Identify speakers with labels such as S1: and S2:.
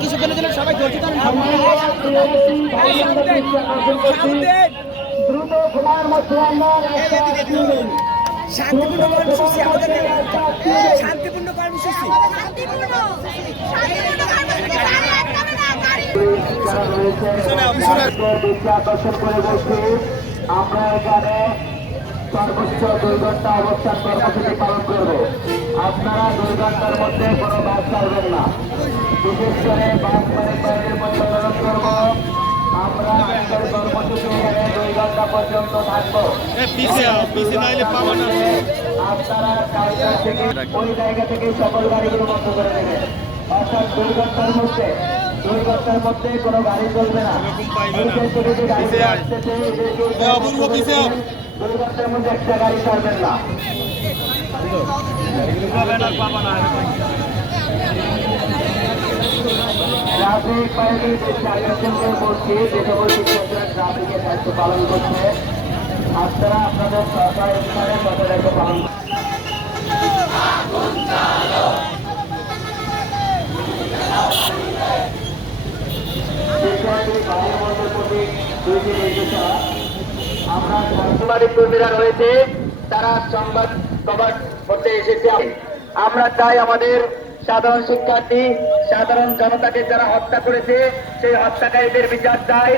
S1: কৃষকদের জন্য সবাই শান্তিপূর্ণ কর্মসূচি আমাদের শান্তিপূর্ণ কর্মসূচি
S2: আমরা এখানে সর্বোচ্চ দুই ঘণ্টা অবস্থান কর্মসূচি পালন করব আপনারা দুই ঘণ্টার মধ্যে কোনো বাস ছাড়বেন না বিশেষ করে বাস মানে বাইরের মধ্যে অনুরোধ করব আমরা আমাদের কর্মসূচি এখানে দুই ঘণ্টা পর্যন্ত থাকব থেকে ওই জায়গা থেকে সকল গাড়িগুলো করে অর্থাৎ দুই ঘণ্টার মধ্যে দুই ঘণ্টার মধ্যে কোনো গাড়ি চলবে না যে গাড়িগুলো আসতেছে, এদেরকে দুই ঘন্টার মধ্যে একটা গাড়ি ছাড়বেন না ট্রাফিক বাহিনী যে চারজনকে বলছি যে সকল শিক্ষকরা ট্রাফিকের দায়িত্ব পালন করছে আপনারা আপনাদের সরকার স্থানে তাদের দায়িত্ব পালন করুন। শিক্ষার্থী বাহিনীর মধ্যে প্রতি দুইটি নির্দেশনা আমরা রয়েছে, তারা সংবাদ করতে এসেছে। আমরা চাই আমাদের সাধারণ শিক্ষার্থী, সাধারণ জনতাকে যারা হত্যা করেছে, সেই হত্যাকারীদের বিচার চাই।